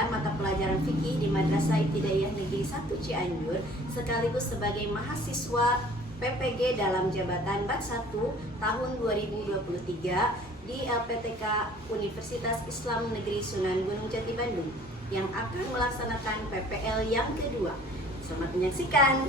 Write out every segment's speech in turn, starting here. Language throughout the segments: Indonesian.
mengajarkan mata pelajaran fikih di Madrasah Ibtidaiyah Negeri 1 Cianjur sekaligus sebagai mahasiswa PPG dalam jabatan Bat 1 tahun 2023 di LPTK Universitas Islam Negeri Sunan Gunung Jati Bandung yang akan melaksanakan PPL yang kedua. Selamat menyaksikan.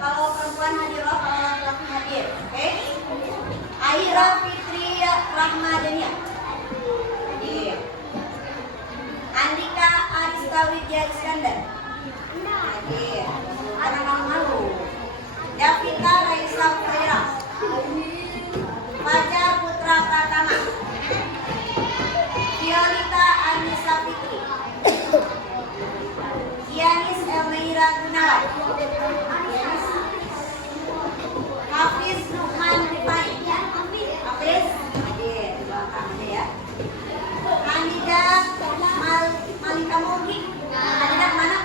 Kalau perempuan hadirah, kalau laki-laki hadir, oke? Aira Fitri Rahmadania, hadir. Andika Arista Widya Iskandar, hadir. Karena malu-malu. Davita Raisa Faira, Fajar Putra Pratama, Violita Anissa Fitri, Yanis Elmeira Gunawan, Hafiz Nukman Rifai, Hafiz, hadir di belakangnya ya. Hanida Malika Mogi, Hanida mana?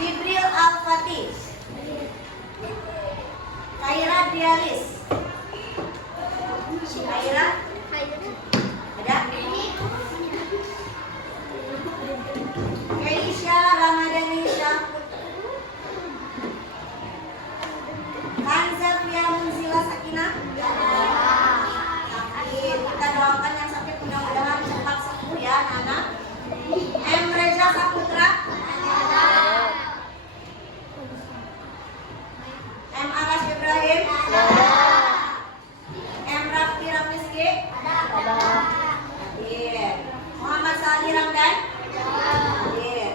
Jibril Al-Fatih, Khaira Dialis, Khaira, ada? Keisha Ramadhani Syahputra, Kanza Pria Munzila Sakinah, sakit. Kita doakan yang sakit mudah-mudahan cepat sembuh ya anak-anak. M. Reza Saputra, M. Aras Ibrahim, M. Raffi Ramiski, hadir. Muhammad Sali Ramdan, hadir.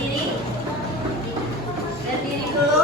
berdiri. Berdiri dulu.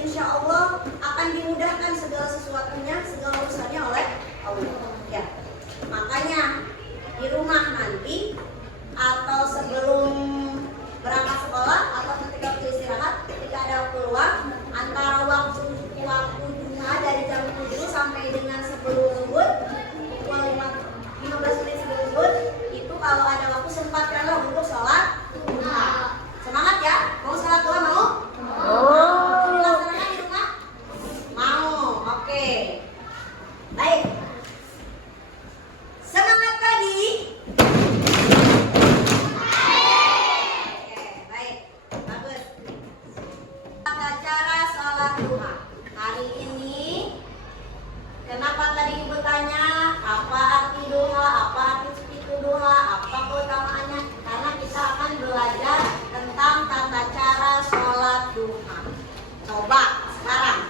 Insya Allah akan dimudahkan segala sesuatunya, segala urusannya oleh Allah. Ya, makanya di rumah nanti atau sebelum berangkat sekolah atau ketika waktu istirahat, ketika ada waktu luang antara waktu duha dari jam 7 sampai dengan sebelum zuhur pukul 15 menit sebelum zuhur itu kalau ada waktu sempatkanlah untuk sholat duha. Semangat ya, mau sholat duha mau? Dilaksanakan di rumah? Mau, oke. Baik. Semangat pagi. Oke, baik. Bagus. Tata cara sholat duha. Hari ini, kenapa tadi Ibu tanya apa arti duha, apa arti itu duha, apa keutamaannya? Karena kita akan belajar tentang tata cara sholat duha. Coba sekarang,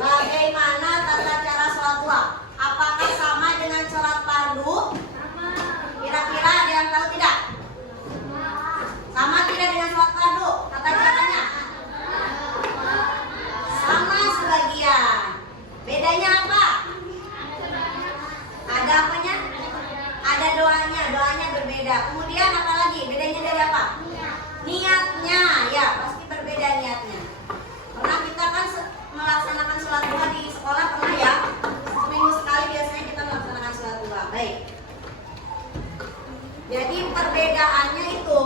bagaimana tata cara sholat duha? Apakah sama dengan sholat fardu? Kira-kira ada yang tahu tidak? Sama tidak dengan sholat fardu? Tata caranya? Sama sebagian. Bedanya apa? Ada apanya? Ada doanya, doanya berbeda. Kemudian apa lagi? Bedanya dari apa? Niatnya, ya pasti berbeda niatnya. Karena kita kan melaksanakan sholat duha di sekolah pernah ya? Seminggu sekali biasanya kita melaksanakan sholat duha. Baik. Jadi perbedaannya itu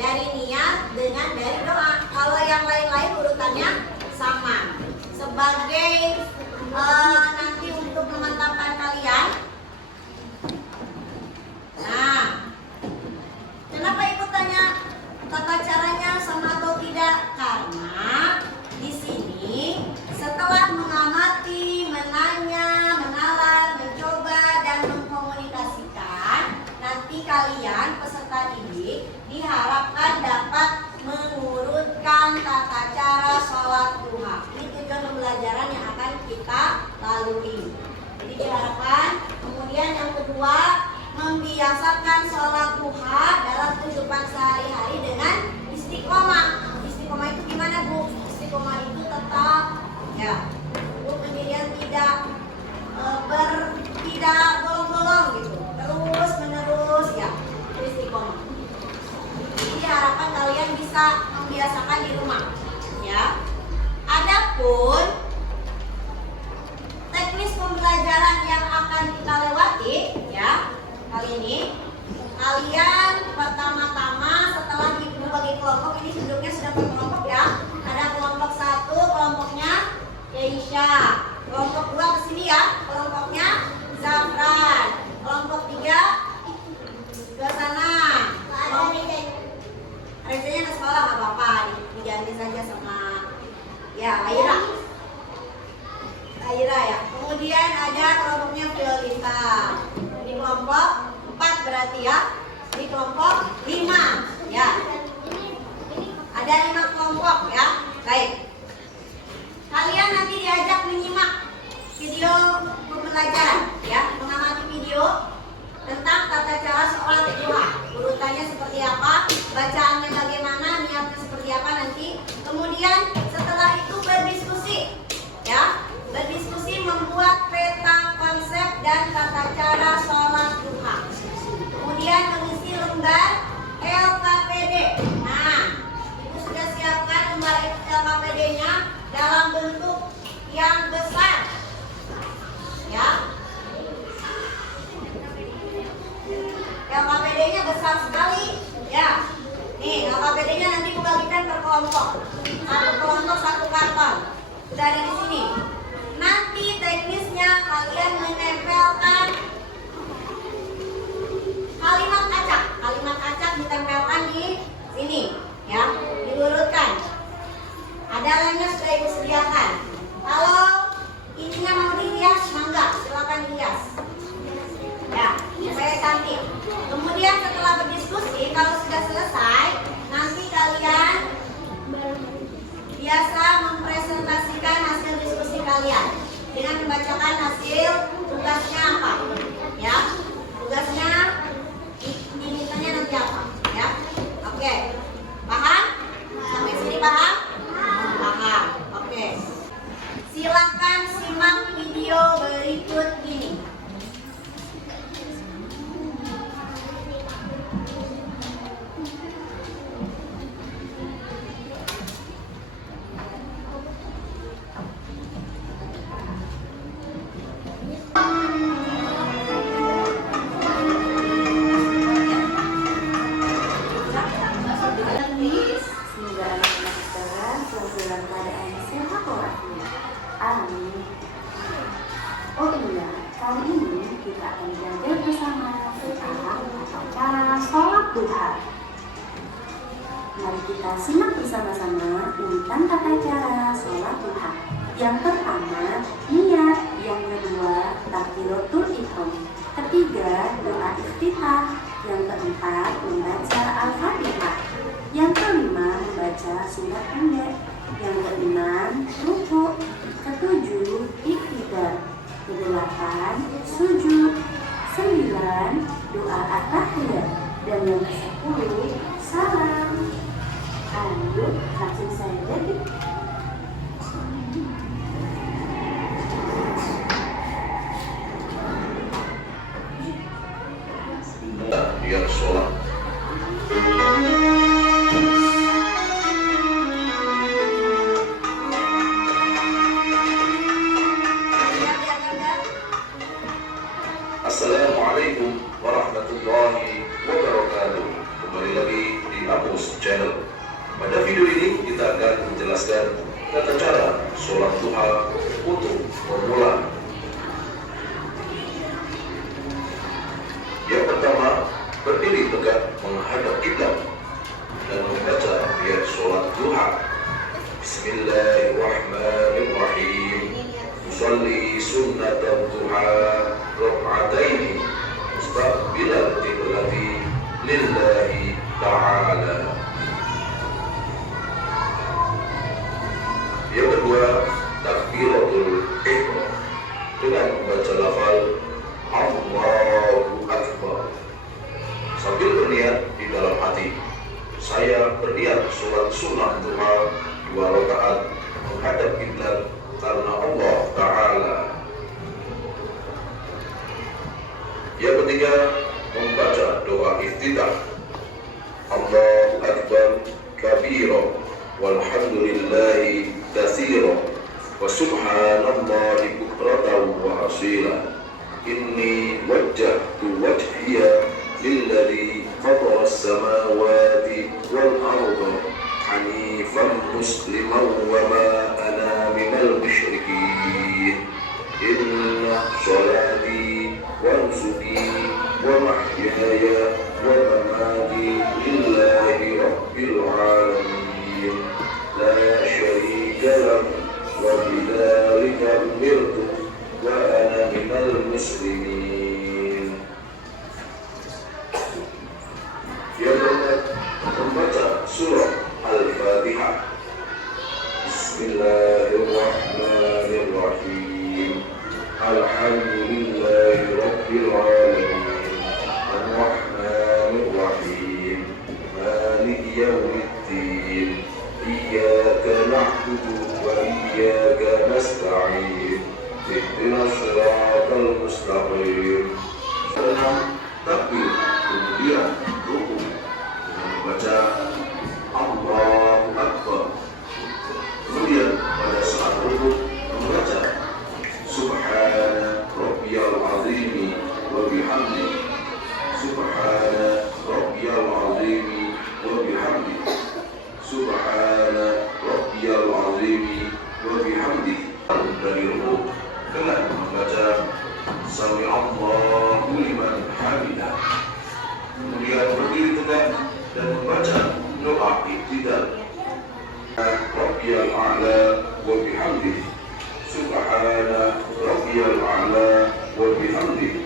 dari niat dengan dari doa. Kalau yang lain-lain urutannya sama. Sebagai nanti untuk memantapkan kalian. Nah, kenapa ibu tanya tata caranya sama atau tidak? Karena di sini setelah mengamati, menanya, menalar, mencoba dan mengkomunikasikan, nanti kalian peserta didik diharapkan dapat mengurutkan tata cara sholat duha. Ini tujuan pembelajaran yang akan kita lalui. Jadi diharapkan. Kemudian yang kedua, membiasakan sholat duha dalam kehidupan sehari-hari dengan istiqomah. Istiqomah itu gimana, Bu? Istiqomah itu tetap ya, pendirian tidak tidak bolong-bolong gitu, terus menerus ya, itu istiqomah. Jadi harapan kalian bisa membiasakan di rumah ya. Adapun teknis pembelajaran yang akan kita lewati ya kali ini, kalian pertama-tama setelah dibagi kelompok, ini duduknya sudah berkelompok ya. Ada kelompok 1, kelompoknya Keisha. Kelompok 2 kesini ya, kelompoknya Zafran. Kelompok 3 ke sana. Rezanya ke sekolah nggak apa-apa, diganti saja sama ya Aira ya. Kemudian ada kelompoknya Violita. Di kelompok 4 berarti ya. Di kelompok 5 ya. Ada 5 kelompok ya. Baik. Kalian nanti diajak menyimak video pembelajaran ya, mengamati video tentang tata cara sholat duha. Urutannya seperti apa, bacaannya bagaimana, niatnya seperti apa nanti. Kemudian setelah itu berdiskusi ya. Berdiskusi membuat peta konsep dan tata cara sholat duha. Kemudian mengisi lembar LKPD. Nah, ibu sudah siapkan lembar LKPD-nya dalam bentuk yang besar ya. LKPD-nya besar sekali ya. Nih, LKPD-nya nanti dibagikan per kelompok. Satu kelompok 1 karton. Sudah ada di sini. Nanti teknisnya kalian menempelkan kalimat acak. Kalimat acak ditempelkan di sini ya, diurutkan. Ada lemnya sudah ibu sediakan. Kalau ininya mau dihias, mangga, silakan dihias ya, supaya cantik. Kemudian setelah berdiskusi, kalau sudah selesai, nanti kalian biasa mempresentasikan hasil diskusi kalian dengan membacakan hasil tugasnya apa ya. Tugasnya dimintanya nanti apa ya. Oke, paham? Sampai sini paham? Paham. Oke, silakan simak video berikut ini. Oh iya, kali ini kita akan belajar bersama tentang tata cara sholat duha. Mari kita simak bersama-sama tentang tata cara sholat duha. Yang pertama, niat. Yang kedua, takbiratul ihram. Ketiga, doa iftitah. Yang keempat, membaca Al-Fatihah. Yang kelima, membaca surat pendek. Yang keenam, rukuk. Ketujuh, iktidal. Kedelapan, sujud. 9, doa at-tahiyat. Dan yang ke-10, salam. Ayo, langsung saja deh. Biar sholat. Bismillahirrahmanirrahim. Usalli sunnatan duha rak'ataini mustaqbilal qiblati lillahi ta'ala. Yang kedua, takbiratul ihram dengan membaca lafal Allahu Akbar sambil berniat di dalam hati, saya berniat sholat sunnah duha 2 rakaat menghadap kiblat karena Allah Ta'ala. Yang ketiga, membaca doa iftitah Allahu Akbar kabira walhamdulillahi katsira wa subhanallahi bukratan wa asila. Inni wajjahtu wajhiya lilladzi fatara as-samawati wal arda hanifan musliman wa ma ana minal musyrikin. Inna sholati wa nusuki wa mahyaya wa mamati lillahi rabbil alamin la syarika lahu wa bidzalika umirtu wa ana minal muslimin. Yang keempat, membaca surah Al-Fatihah. Bismillahirrahmanirrahim. Alhamdulillahi rabbil alamin. Ar-Rahmanir-Rahim. Maliki yaumiddin. Iyyaka na'budu wa iyyaka nasta'in. Ihdinas siratal mustaqim. Takbir, kemudian rukuk dengan membaca Allahu Akbar. Kemudian pada saat rukuk membaca Subhana Rabbiyal Azim wa bihamdi. Subhana Rabbiyal Azim wa bihamdi. Subhana Rabbiyal Azim wa bihamdi. Dari rukuk dengan membaca Sami Allahu liman hamidah. Kemudian berdiri tegak dan membaca doa iktidal. Rabbiyal a'la wa bihamdihi. Subhana Rabbiyal a'la wa bihamdihi.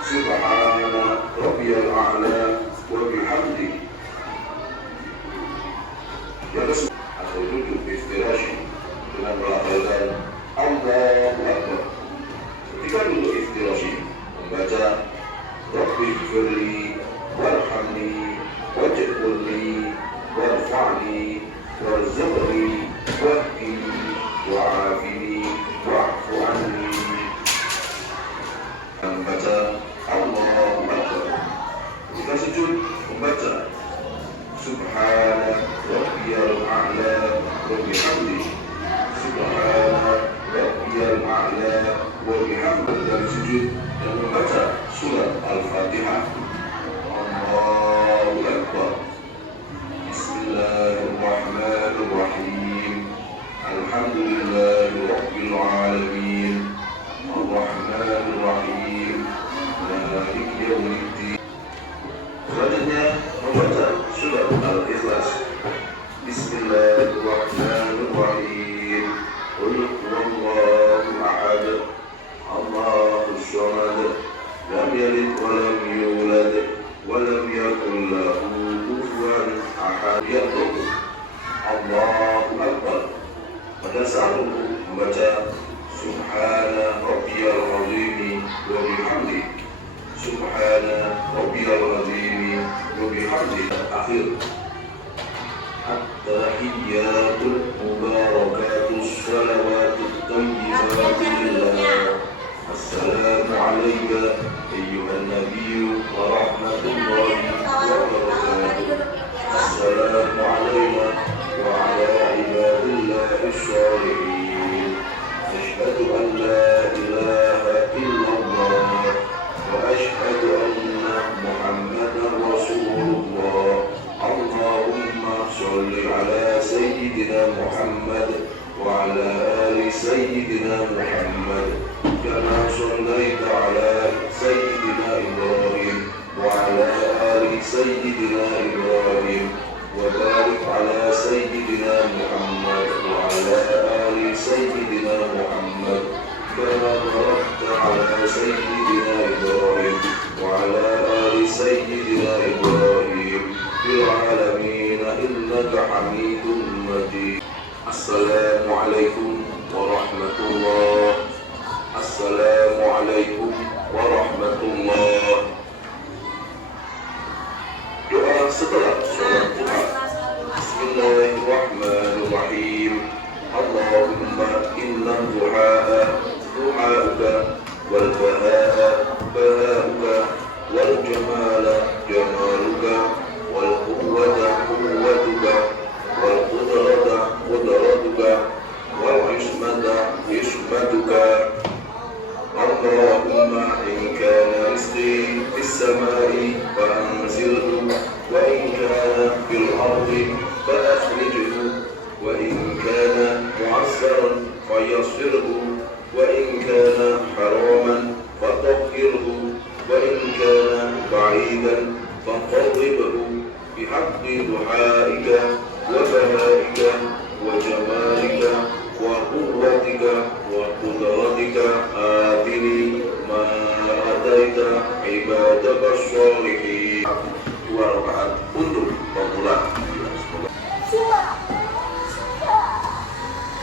Subhana Rabbiyal a'la wa bihamdihi. Yang atau duduk istirahat dengan melafalkan Allahu Akbar. Ketika duduk istirahat membaca Rabbi firli warhamni waj'alni warfa'ni warzuqni wahdini wa'afini wa'fu anni. Membaca Allahu Akbar. Ketika sujud membaca Subhana Rabbiyal a'la wa bihamdihi. Subhana Rabbiyal a'la wa bihamdihi. Dari sujud dan membaca surat Al-Fatihah. Allahu Akbar. Bismillahirrahmanirrahim. Alhamdulillahi rabbil alamin. Ar-Rahmanir-Rahim. Maliki yaumiddin. Selanjutnya membaca surat Al-Ikhlas. Bismillahirrahmanirrahim. Qul huwallahu ahad. Allahus samad. Lam yalid wa lam yulad wa lam yakul lahu kufuwan ahad. Yaqul Allahu Akbar. Pada saat rukuk membaca Subhana Rabbiyal Azim wa bihamdihi. Subhana Rabbiyal Azim wa bihamdihi. Akhir At-tahiyyatul mubarakatus salawatut tayyibatu lillah. Assalamu alayka ayyuhan nabiyyu wa rahmatullahi wa barakatuh. Assalamu alayna wa ala ibadillahi sholihin. Ashhadu an la ilaha illallah wa ashhadu anna Muhammadan Rasulullah. Allahumma sholli ala sayyidina Muhammad wa ala ali sayyidina Muhammad. Kama shallaita ala sayyidina Ibrahim wa ala ali sayyidina Ibrahim وبارك على سيدنا محمد وعلى آل سيدنا محمد كما باركت على سيدنا إبراهيم وعلى آل سيدنا إبراهيم في العالمين إنك حميد مجيد. السلام عليكم ورحمة الله. السلام عليكم ورحمة الله. Doa setelah sholat duha. Bismillahirrahmanirrahim. Allahumma inna duha'a duha'uka wal baha'a baha'uka wal jamala jamaluka wal quwwata quwwatuka wal qudrata qudratuka wal ismata ismatuka. Allahumma in kana rizqi fis samai fa'anzilhu wa in kana fil ardi fa'akhrijhu wa in kana mu'assaran fayassirhu wa in kana haraman fatahhirhu wa in kana ba'idan faqarribhu bihaqqi duhaika wa bahaika wa jamalika wa quwwatika wa qudratika atini ma ataita ibadaka sholihin. 2 rakaat untuk pemula.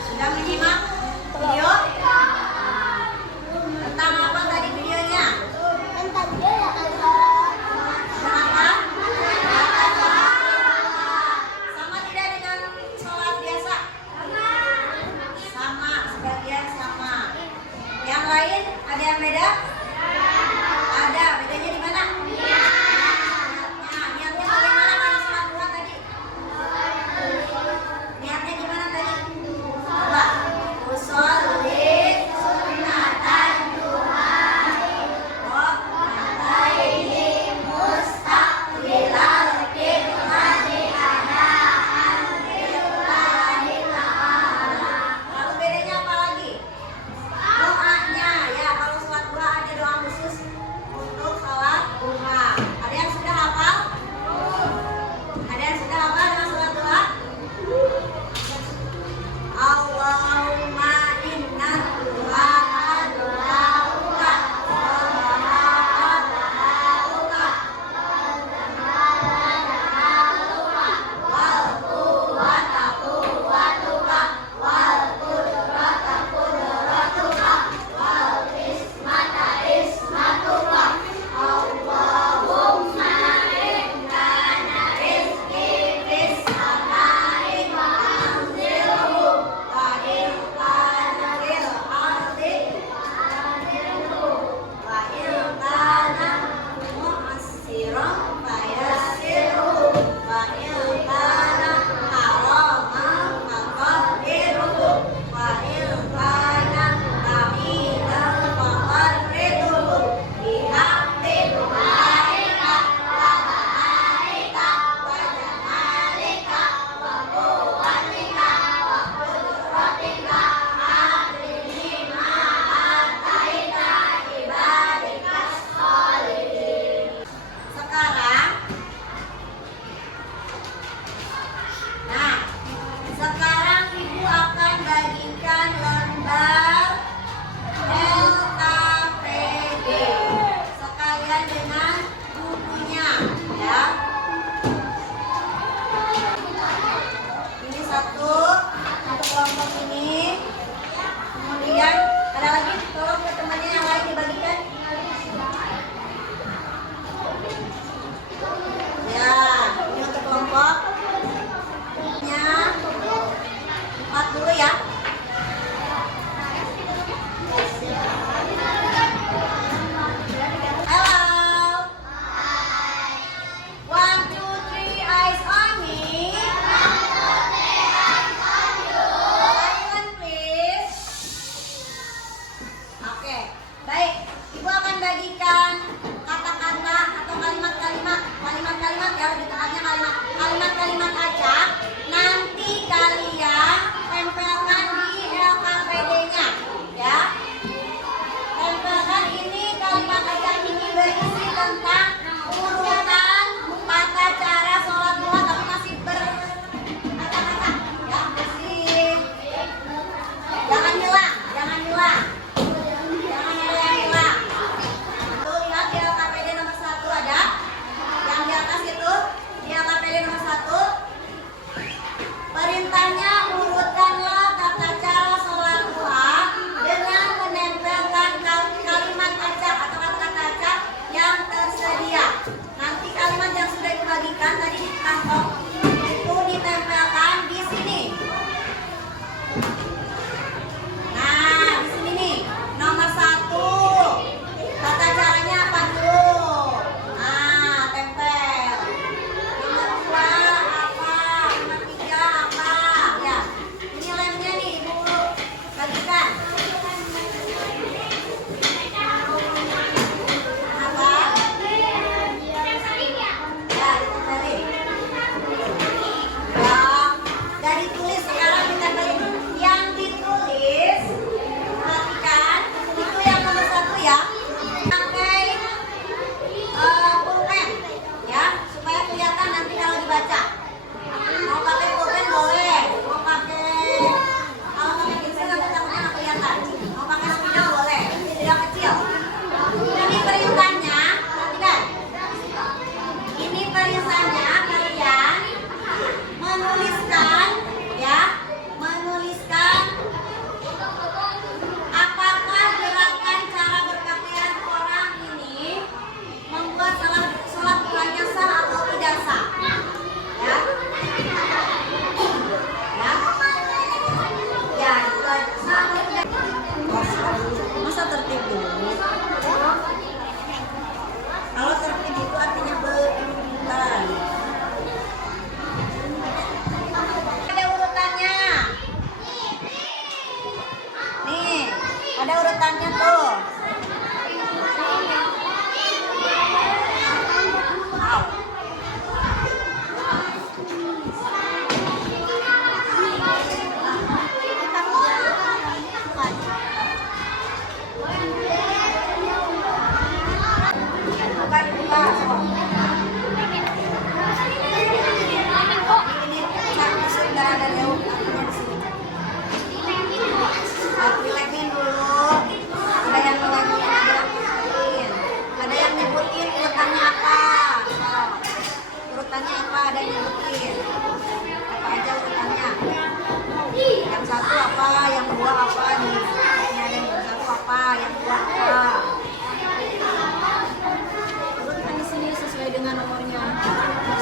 Sudah menyimak video? Tentang apa tadi videonya? Tentang apa? Sama tidak dengan sholat biasa?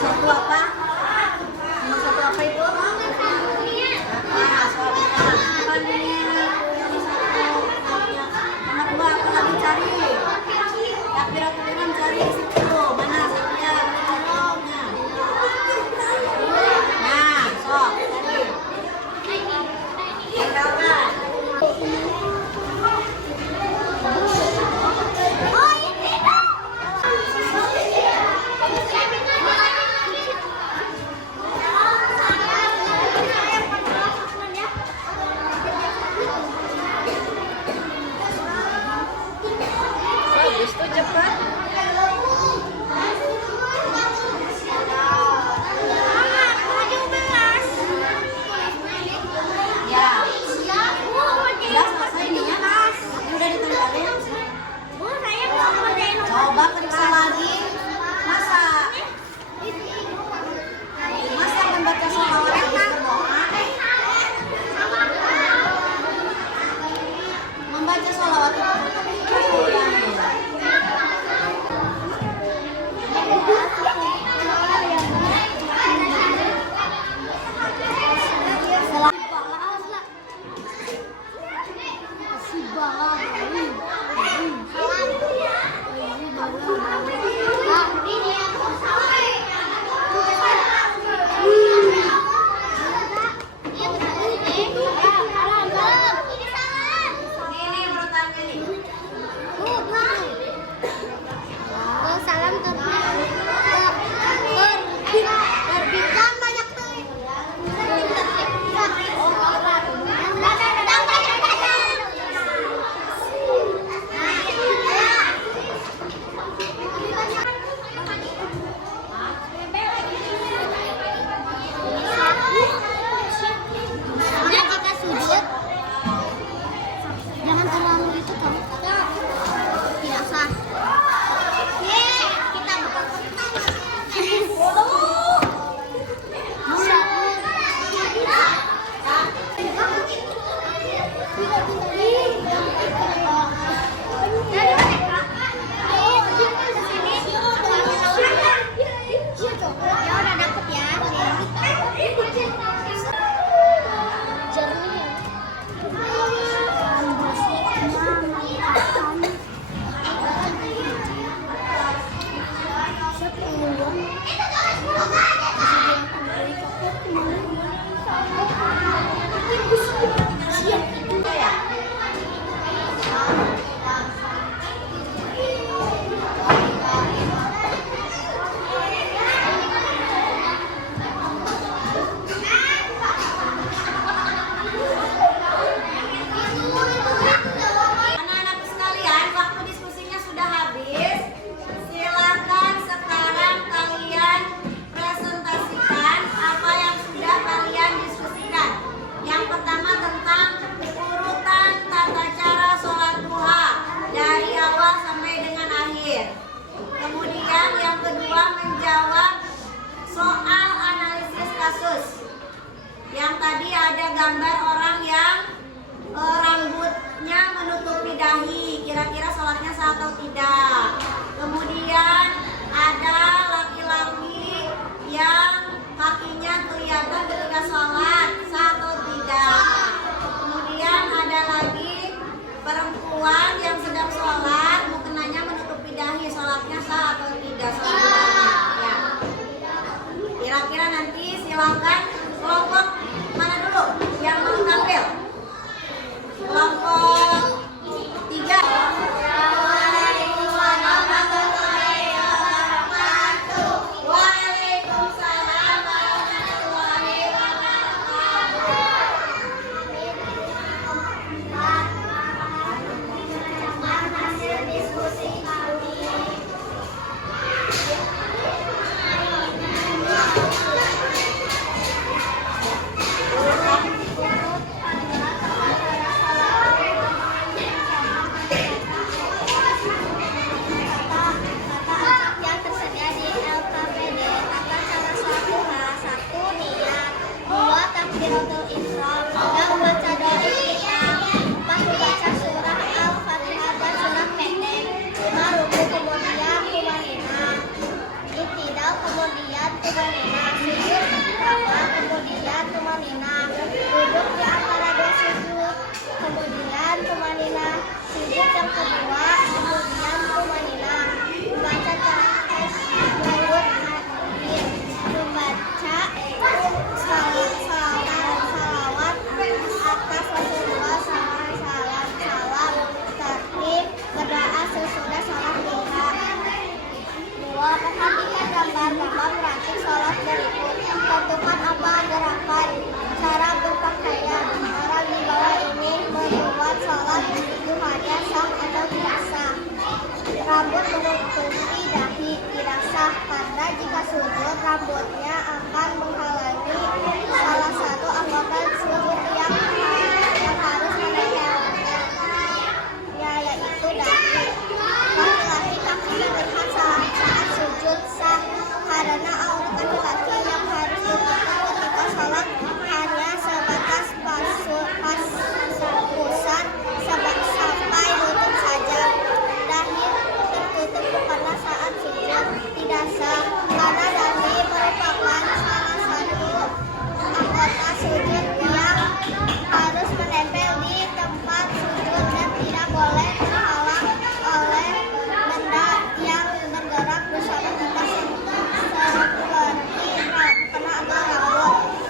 Satu apa? Nomor satu apa itu? Nah, soal bukan ini. Nomor dua apa lagi cari? Takbiratul ihram cari di situ. Mana satunya? Tolong. Nah, sok cari. Tinggalkan. Bagus tuh cepat. Ya. Udah selesai nih ya. Udah ditempelin. Coba periksa lagi. Masa membaca sholawat itu berdoa? Membaca sholawat itu jangan terlalu itu kan tidak sah. Kita buka ya udah dapet ya. Jernih ya. Anak-anakku sekalian, waktu diskusinya sudah habis. Silakan sekarang kalian presentasikan apa yang sudah kalian diskusikan. Yang pertama tentang urutan tata cara sholat duha dari awal sampai dengan akhir. Kemudian yang kedua menjawab soal analisis kasus. Yang tadi ada gambar orang yang rambutnya menutupi dahi, kira-kira sholatnya sah atau tidak. Kemudian ada laki-laki yang kakinya kelihatan ketika sholat, sah atau tidak. Kemudian ada lagi perempuan yang sedang sholat, mukenanya menutupi dahi, sholatnya sah atau tidak. Ya. Kira-kira nanti silakan kelompok mana dulu yang mau tampil? Kelompok 3. tumanina. Sujud pertama, kemudian tumanina. Duduk di antara dua sujud, kemudian tumanina. Sujud yang kedua, kemudian tumanina. Membaca tashahud akhir, membaca salawat atas Rasulullah salam, tertib berdoa sesudah sholat duha. 2. Perhatikan gambar-gambar praktik sholat berikut. Tentukan apa gerakan, cara berpakaian. Orang di bawah ini membuat sholat duhanya sah atau tidak sah. Rambut menutupi dahi tidak sah karena jika sujud rambutnya akan menghalangi salah satu anggota sujud yang harus menempelnya, yaitu dahi. Laki-laki kaki terlihat saat sujud sah karena aurat laki-laki yang harus ditutup ketika sholat hanya sebatas pusat sampai lutut saja. Dahi tertutup pada saat sujud tidak sah karena dahi merupakan salah satu anggota sujud yang harus menempel di tempat sujud dan tidak boleh terhalang oleh benda yang bergerak bersama kita seperti kena atau rambut.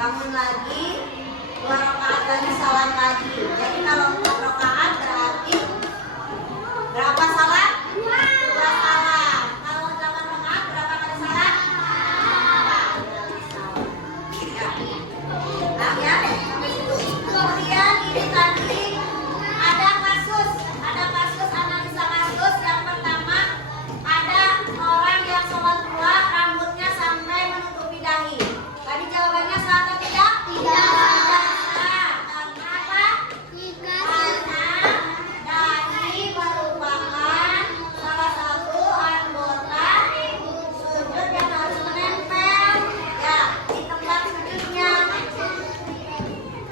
bangun lagi, 2 rakaat lagi, salam lagi. Jadi kalau 4 rakaat berarti berapa salam? 2 salam. Kalau 8 rakaat berapa kali salam? 4 ya. Nah, ya, sampai situ. Kemudian ini tadi ada kasus analisa kasus. Yang pertama, ada orang yang sholat dua rambutnya sampai menutupi dahi. Tadi jawabannya sah atau tidak? Tidak. Sah. Karena apa? Karena dahi merupakan salah satu anggota sujud yang harus menempel ya di tempat sujudnya.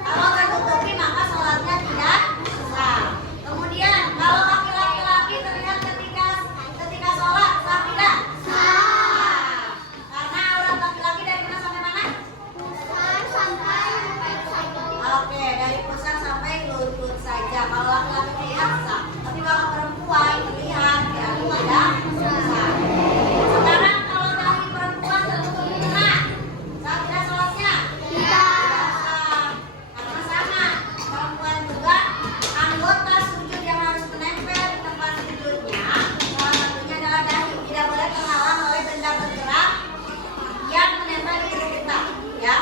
Kalau tertutupi maka sholatnya tidak sah. Kemudian kalau laki-laki terlihat ketika sholat sah tidak? Sah. Karena aurat laki-laki dari mana sampai mana? Oke, dari pusar sampai lutut saja. Kalau laki-laki terlihat sah. Tapi kalau perempuan terlihat ya tidak sah. Sekarang kalau dahi perempuan tertutup kena, sah tidak sholatnya? Tidak sah. Karena sama, perempuan juga anggota sujud yang harus menempel di tempat sujudnya. Salah satunya adalah dahi. Tidak boleh terhalang oleh benda bergerak yang menempel di tubuh kita, ya.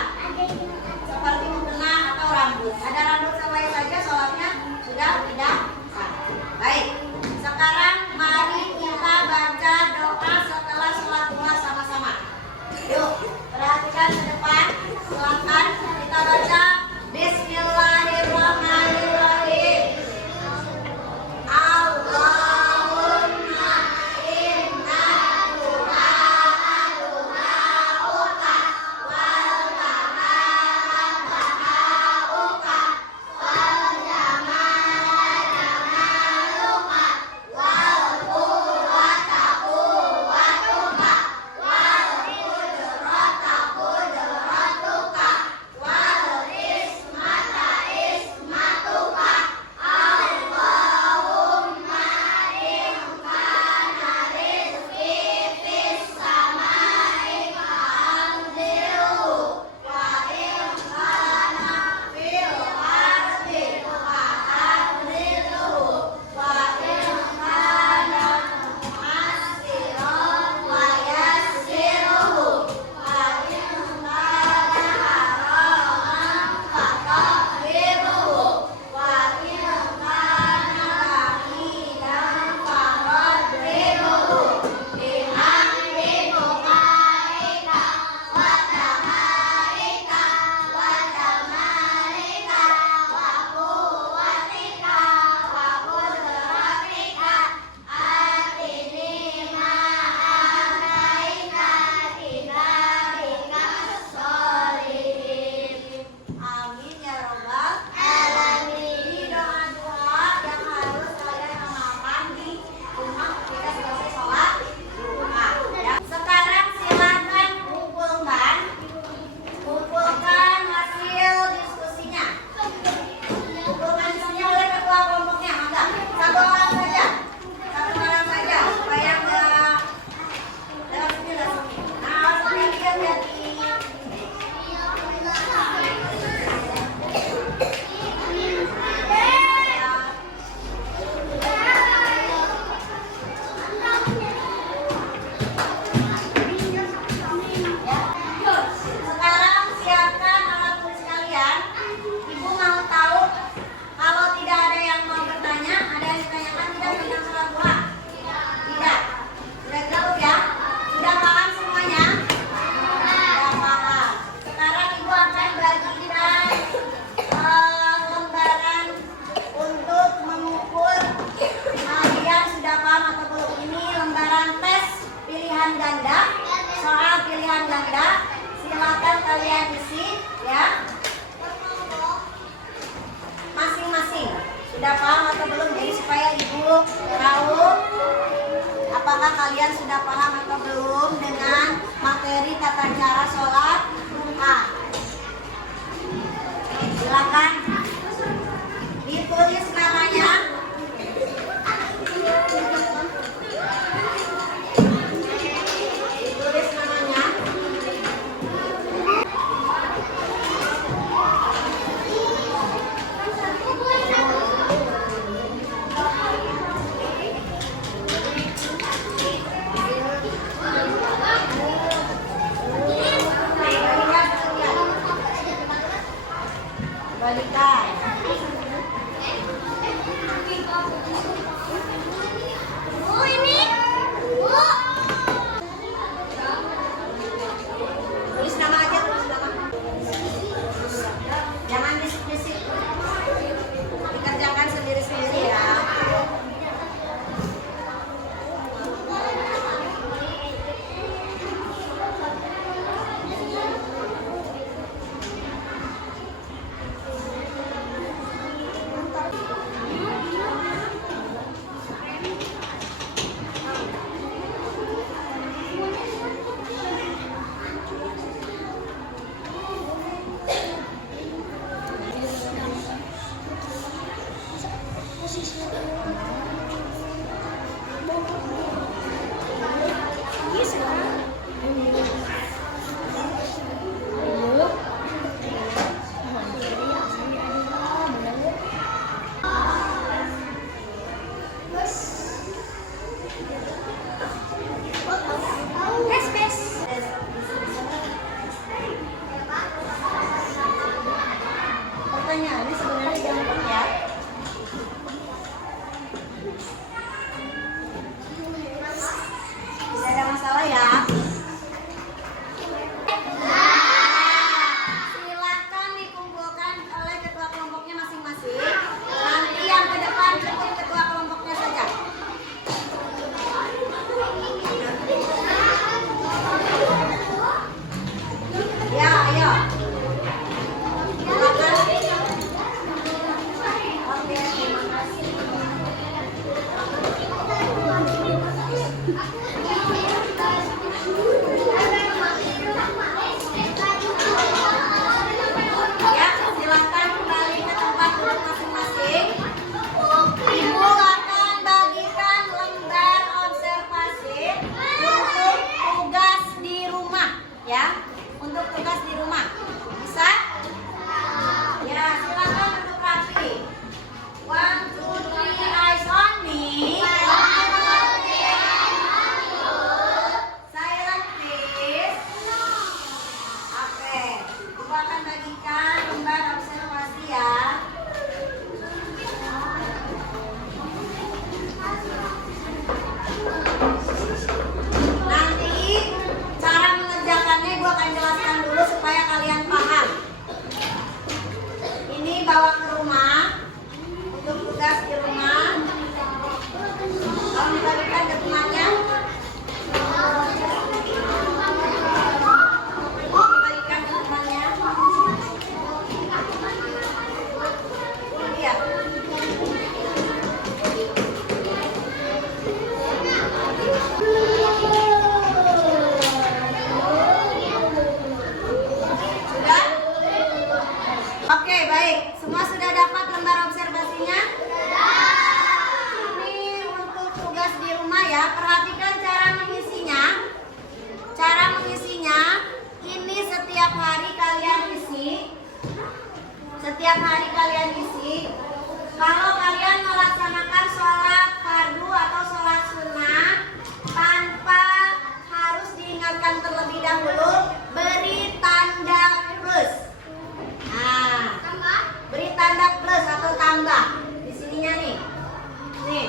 Seperti mukena atau rambut. Ada rambut sampai saja sholatnya sudah tidak sah. Baik. Sekarang mari kita baca doa setelah sholat duha sama-sama. Yuk, perhatikan ke depan. Silakan kita baca Bismillahirrahmanirrahim. Allahumma inna du'a'uka wal kamala wal jamaluka wal quwwata quwwatuka wal qudrata qudratuka wal ismata ismatuka. Allahumma in kana rizqi fis samai fa'anzilhu wa in kana fil ardi fa'anzilhu wa in kana mu'assiran wa yassirhu wa in kana haraman fatahhirhu wa in kana ba'idan faqaddirhu bihamdi tuqaika wa taharika wa jamalika wa quwwatika wa qudratika atini ma'amraika bidhalika sholihin. Amin ya robbal alamin. Ini doa-doa yang harus kalian amalkan di rumah ketika selesai sholat duha. Ya. Sekarang silakan kumpulkan hasil diskusinya. Kumpulkan isinya oleh ketua kelompoknya. Maka satu orang saja supaya enggak lewat sini langsung. Nah, sampai lihat di sekarang siapkan alat tulis kalian. Ibu mau tahu kalau tidak ada yang mau bertanya, ada yang ditanyakan tidak tentang sholat duha? Tidak. Sudah cukup ya? Sudah paham semuanya? Sudah paham. Sekarang ibu akan bagikan lembaran untuk mengukur kalian sudah paham atau belum. Ini lembaran tes pilihan ganda, soal pilihan ganda. Silakan kalian isi ya. Masing-masing sudah paham atau belum, jadi supaya ibu tahu apakah kalian sudah paham atau belum dengan materi tata cara sholat duha. Silakan ditulis namanya. Ditulis namanya. Bagikan. ini. Tulis nama aja, tulis nama. Jangan bisik-bisik. Dikerjakan sendiri-sendiri ya. Pertanyaannya sebenarnya gampang ya. Tidak ada masalah ya. Silakan dikumpulkan oleh ketua kelompoknya masing-masing. Nanti yang ke depan cukup ketua kelompoknya saja. Ya, ayo. Silakan. Oke, terima kasih. Ya, silakan kembali ke tempat duduk masing-masing. Ibu akan bagikan lembar observasi untuk tugas di rumah, ya. Untuk tugas di rumah. Bisa? Ya, silakan duduk rapi. 1, 2, 3, eyes on me. Silent please. Oke, Ibu akan bagikan lembar observasi ya. Nanti cara mengerjakannya Ibu akan jelaskan dulu supaya kalian paham. Ini bawa ke rumah untuk tugas di rumah. Tolong dibagikan ke temannya. Dibagikan ke temannya. Iya. Sudah? Oke, baik. Semua sudah dapat lembar observasinya? Ini untuk tugas di rumah ya. Perhatikan cara mengisinya. Cara mengisinya, ini setiap hari kalian isi. Setiap hari kalian isi. Kalau kalian melaksanakan sholat fardu atau sholat sunnah tanpa harus diingatkan terlebih dahulu, beri tanda plus. Nah, beri tanda plus atau tambah. Di sininya nih. Nih.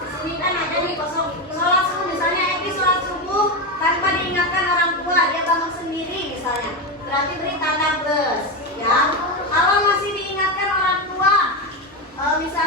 Di sini kan ada nih kosong. Sholat subuh misalnya Eki sholat subuh tanpa diingatkan orang tua, dia bangun sendiri misalnya. Berarti beri tanda plus, ya. Kalau masih diingatkan orang tua, misalnya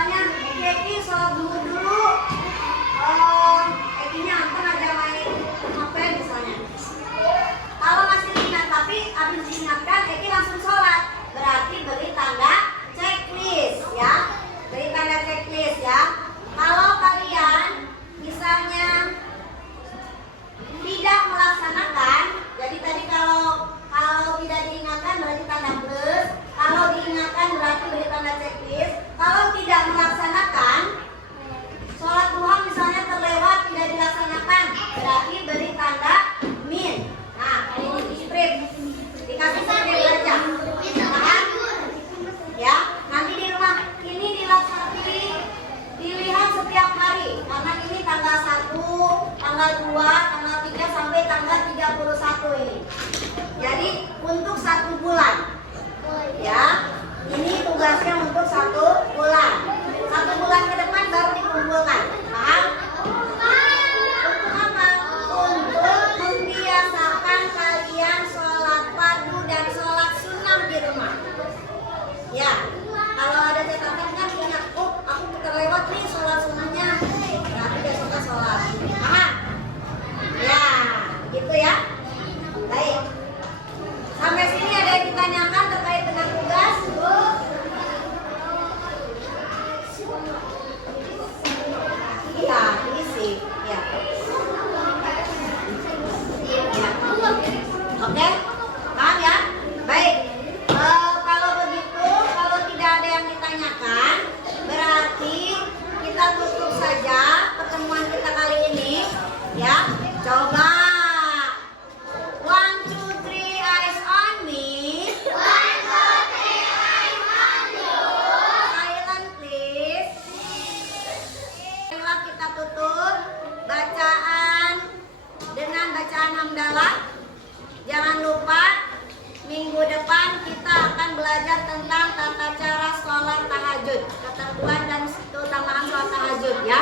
ketentuan dan keutamaan sholat tahajud ya.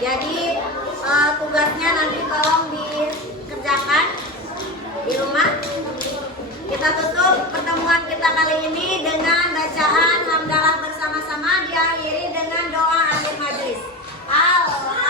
Jadi tugasnya nanti tolong dikerjakan di rumah. Kita tutup pertemuan kita kali ini dengan bacaan hamdalah bersama-sama, diakhiri dengan doa akhir majlis. Allah